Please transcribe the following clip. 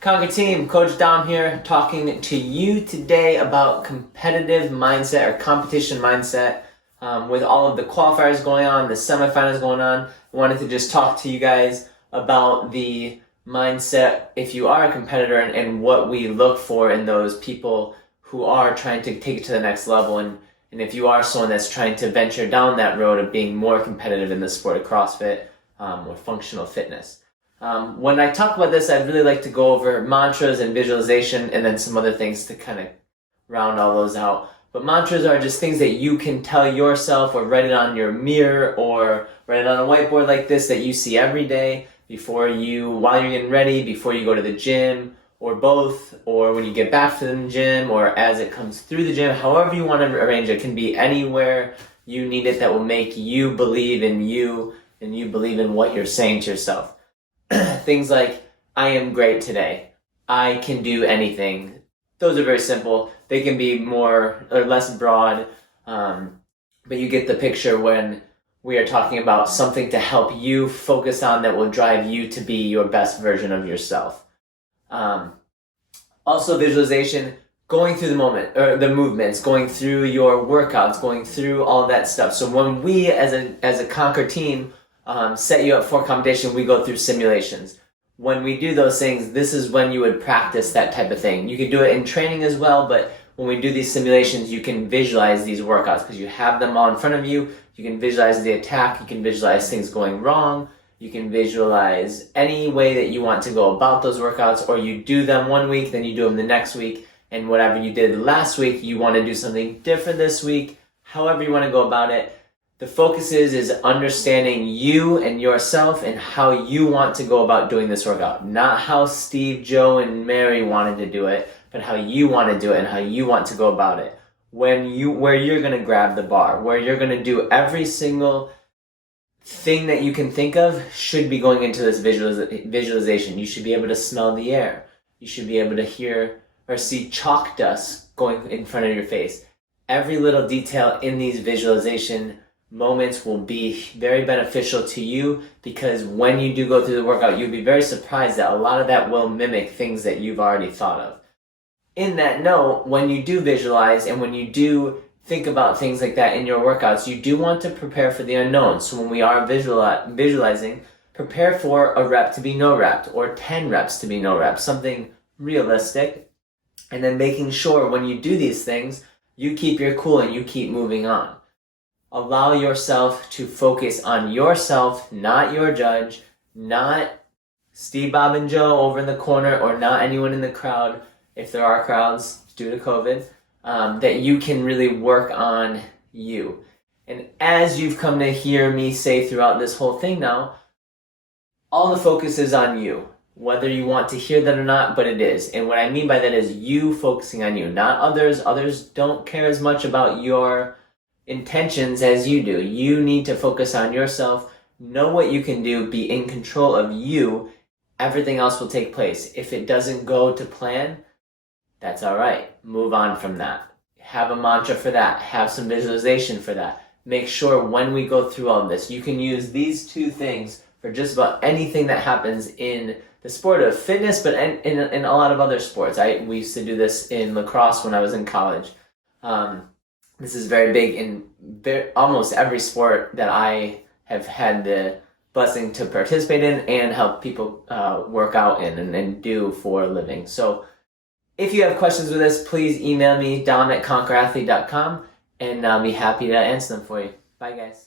Conquer Team, Coach Dom here, talking to you today about competitive mindset or competition mindset. With all of the qualifiers going on, the semifinals going on, I wanted to just talk to you guys about the mindset if you are a competitor and what we look for in those people who are trying to take it to the next level, and if you are someone that's trying to venture down that road of being more competitive in the sport of CrossFit or functional fitness. When I talk about this, I'd really like to go over mantras and visualization and then some other things to kind of round all those out. But mantras are just things that you can tell yourself or write it on your mirror or write it on a whiteboard like this that you see every day while you're getting ready, before you go to the gym, or both, or when you get back to the gym, or as it comes through the gym. However you want to arrange it, can be anywhere you need it that will make you believe in you and you believe in what you're saying to yourself. Things like, I am great today. I can do anything. Those are very simple. They can be more or less broad, but you get the picture when we are talking about something to help you focus on that will drive you to be your best version of yourself. Also visualization, going through the moment, or the movements, going through your workouts, going through all that stuff. So when we as a Conquer team set you up for competition, we go through simulations. When we do those things, this is when you would practice that type of thing. You could do it in training as well, but when we do these simulations, you can visualize these workouts because you have them all in front of you. You can visualize the attack, you can visualize things going wrong, you can visualize any way that you want to go about those workouts, or you do them one week, then you do them the next week, and whatever you did last week, you want to do something different this week. However you want to go about it. The focus is understanding you and yourself and how you want to go about doing this workout. Not how Steve, Joe, and Mary wanted to do it, but how you want to do it and how you want to go about it. Where you're going to grab the bar, where you're going to do every single thing that you can think of should be going into this visualization. You should be able to smell the air. You should be able to hear or see chalk dust going in front of your face. Every little detail in these visualization moments will be very beneficial to you, because when you do go through the workout, you'll be very surprised that a lot of that will mimic things that you've already thought of. In that note, when you do visualize and when you do think about things like that in your workouts, you do want to prepare for the unknown. So when we are visualizing, prepare for a rep to be no rep or 10 reps to be no rep, something realistic. And then making sure when you do these things, you keep your cool and you keep moving on. Allow yourself to focus on yourself, not your judge, not Steve, Bob, and Joe over in the corner, or not anyone in the crowd, if there are crowds due to COVID, that you can really work on you. And as you've come to hear me say throughout this whole thing now, all the focus is on you, whether you want to hear that or not, but it is. And what I mean by that is you focusing on you, not others. Others don't care as much about your intentions as you do. You need to focus on yourself, know what you can do, be in control of you. Everything else will take place. If it doesn't go to plan, that's all right. Move on from that. Have a mantra for that. Have some visualization for that. Make sure when we go through all of this, you can use these two things for just about anything that happens in the sport of fitness, but in a lot of other sports. We used to do this in lacrosse when I was in college. This is very big in almost every sport that I have had the blessing to participate in and help people work out in and do for a living. So if you have questions with this, please email me, dom@conquerathlete.com, and I'll be happy to answer them for you. Bye, guys.